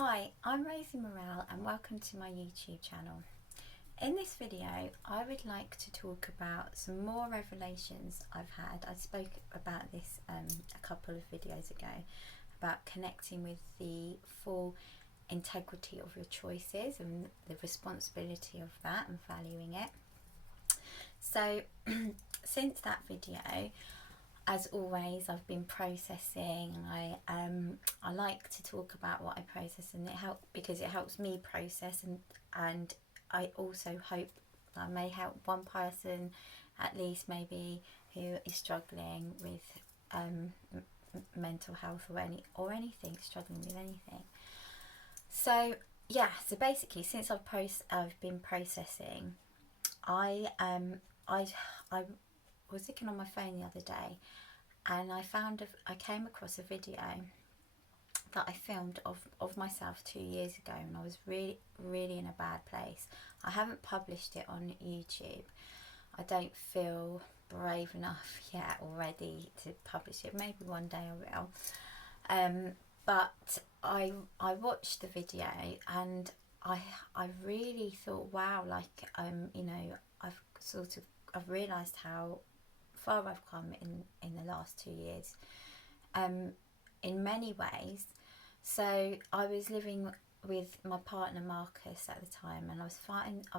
Hi, I'm Rosie and welcome to my YouTube channel. In this video, I would like to talk about some more revelations I've had. I spoke about this a couple of videos ago, about connecting with the full integrity of your choices and the responsibility of that and valuing it. So since that video, as always, I've been processing, and I like to talk about what I process, and it helps me process, and I also hope I may help one person at least, maybe, who is struggling with mental health or anything, struggling with anything. So yeah, so basically, since I've been processing, I was looking on my phone the other day, and I came across a video that I filmed of myself 2 years ago, and I was really in a bad place. I haven't published it on YouTube. I don't feel brave enough yet or ready to publish it. Maybe one day I will. But I watched the video, and I really thought, wow, like you know, I've realised how far I've come in the last 2 years, in many ways. So I was living with my partner Marcus at the time, and I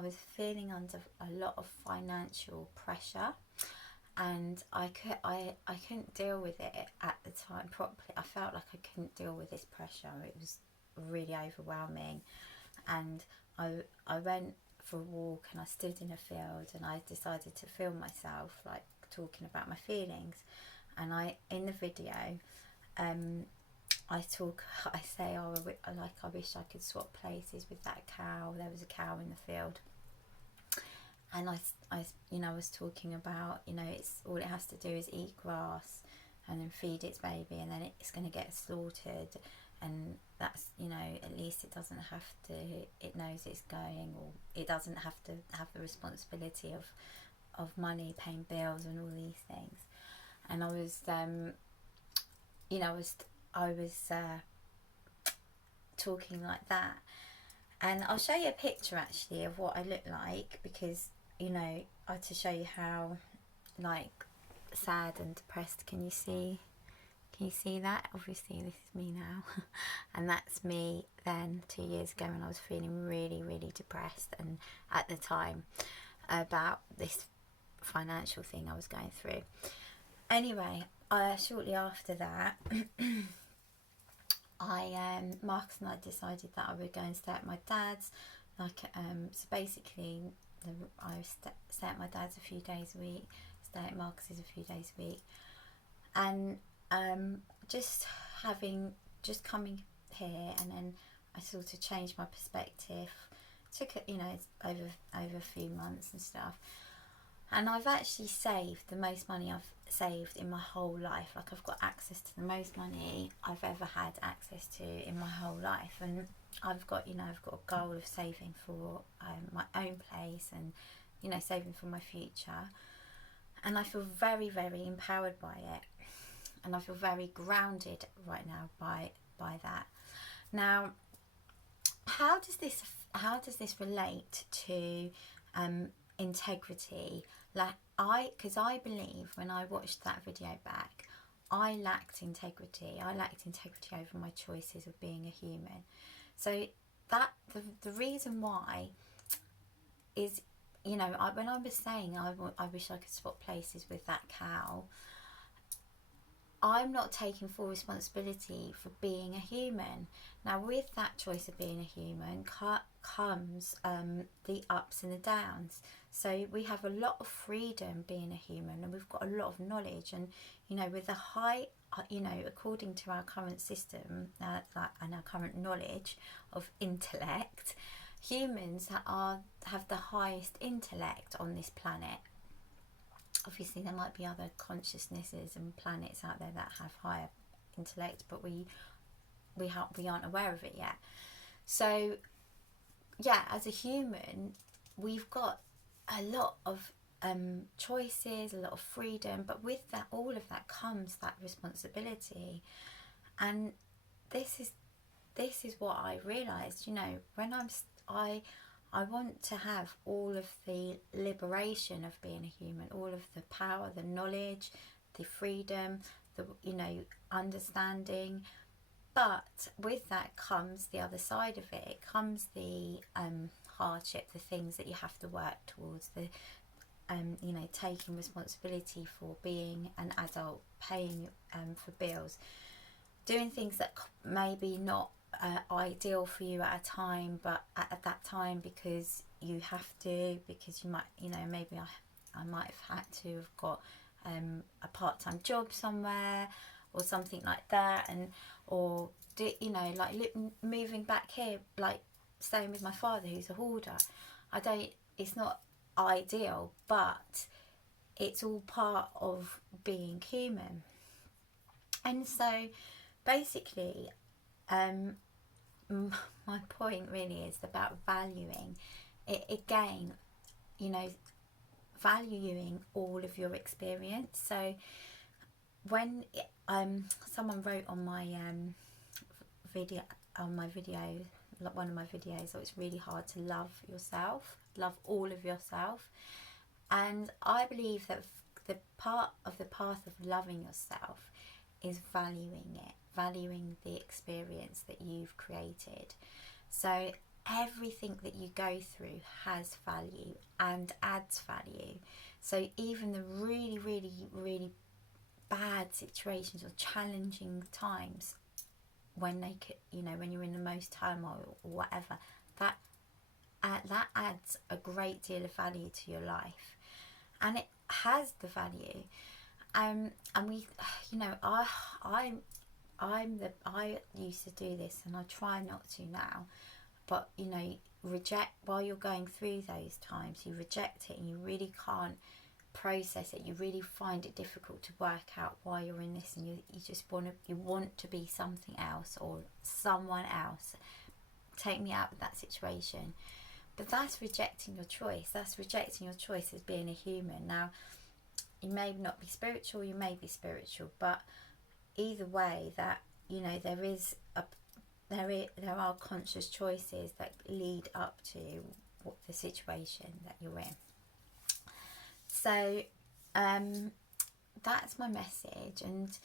was feeling under a lot of financial pressure, and I couldn't deal with it at the time properly. I felt like I couldn't deal with this pressure. It was really overwhelming, and I went for a walk, and I stood in a field, and I decided to film myself, like, talking about my feelings. And in the video, I say, oh, I wish I could swap places with that cow. There was a cow in the field, and I was talking about, it's all it has to do is eat grass and then feed its baby, and then it's going to get slaughtered, and that's, at least it doesn't have to, it knows it's going, or it doesn't have to have the responsibility of money, paying bills and all these things. And I was talking like that, and I'll show you a picture actually of what I look like, because to show you how, like, sad and depressed. Can you see that? Obviously this is me now and that's me then 2 years ago, when I was feeling really depressed, and at the time, about this financial thing I was going through. Anyway, shortly after that, Marcus and I decided that I would go and stay at my dad's. So basically, I stay at my dad's a few days a week, stay at Marcus's a few days a week, and just coming here, and then I sort of changed my perspective. Took it, over a few months and stuff. And I've actually saved the most money I've saved in my whole life. Like, I've got access to the most money I've ever had access to in my whole life. And I've got a goal of saving for my own place, and, saving for my future. And I feel very empowered by it. And I feel very grounded right now by that. Now, how does this relate to integrity? Because I believe, when I watched that video back, I lacked integrity. I lacked integrity over my choices of being a human. So that the reason why is, when I was saying I wish I could swap places with that cow, I'm not taking full responsibility for being a human. Now, with that choice of being a human comes the ups and the downs. So we have a lot of freedom being a human, and we've got a lot of knowledge. And, with a high, according to our current system and our current knowledge of intellect, humans have the highest intellect on this planet. Obviously, there might be other consciousnesses and planets out there that have higher intellect, but we aren't aware of it yet. So, yeah, as a human, we've got a lot of choices, a lot of freedom, but with that, all of that comes that responsibility. And this is this is what I realised, you know, when I want to have all of the liberation of being a human, all of the power, the knowledge, the freedom, the, you know, understanding. But with that comes the other side of it. It comes the hardship, the things that you have to work towards, the you know, taking responsibility for being an adult, paying for bills, doing things that maybe not ideal for you at a time, but at that time because you have to, because you might, you know, maybe I might have had to have got a part-time job somewhere or something like that, and or do, you know, like moving back here, like staying with my father who's a hoarder. It's not ideal, but it's all part of being human. And so basically, my point really is about valuing it again, you know, valuing all of your experience. So when someone wrote on my video, one of my videos, that it's really hard to love yourself, love all of yourself. And I believe that the part of the path of loving yourself is valuing it, valuing the experience that you've created. So everything that you go through has value and adds value. So even the really, really, really bad situations or challenging times, when they could, you know, when you're in the most turmoil or whatever, that adds a great deal of value to your life, and it has the value. And we, you know, I used to do this, and I try not to now, but you know, reject while you're going through those times, you reject it and you really can't process it. You really find it difficult to work out why you're in this, and you just want to be something else or someone else. Take me out of that situation. But that's rejecting your choice. That's rejecting your choice as being a human. Now, you may not be spiritual, you may be spiritual, but either way, that, you know, there are conscious choices that lead up to the situation that you're in. So that's my message. And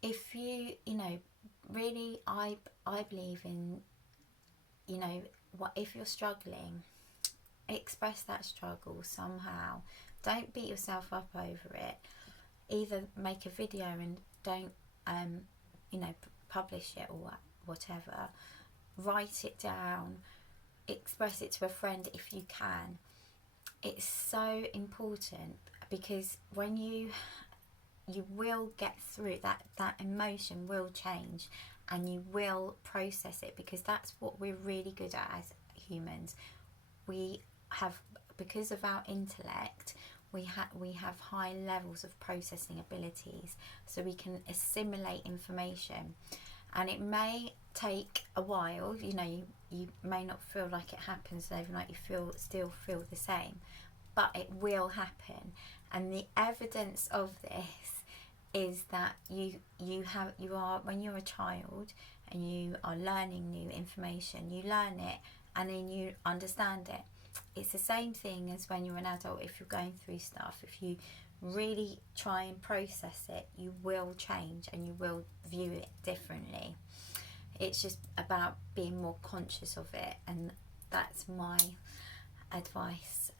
if you know, really, I believe in, you know, what if you're struggling, express that struggle somehow. Don't beat yourself up over it. Either make a video and don't you know, publish it or whatever. Write it down, express it to a friend if you can. It's so important, because when you will get through that emotion will change, and you will process it, because that's what we're really good at as humans. We have, because of our intellect, we have high levels of processing abilities, so we can assimilate information. And it may take a while, you know, you may not feel like it happens overnight, you still feel the same, but it will happen. And the evidence of this is that you are, when you're a child and you are learning new information, you learn it and then you understand it. It's the same thing as when you're an adult. If you're going through stuff, if you really try and process it, you will change and you will view it differently. It's just about being more conscious of it, and that's my advice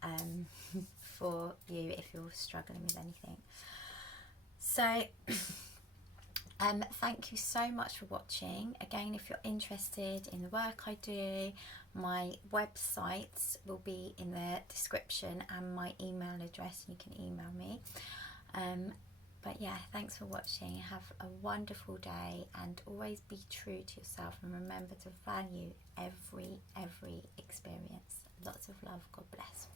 for you if you're struggling with anything. So thank you so much for watching. Again, if you're interested in the work I do, my websites will be in the description, and my email address, you can email me. But yeah, thanks for watching. Have a wonderful day, and always be true to yourself, and remember to value every experience. Lots of love. God bless.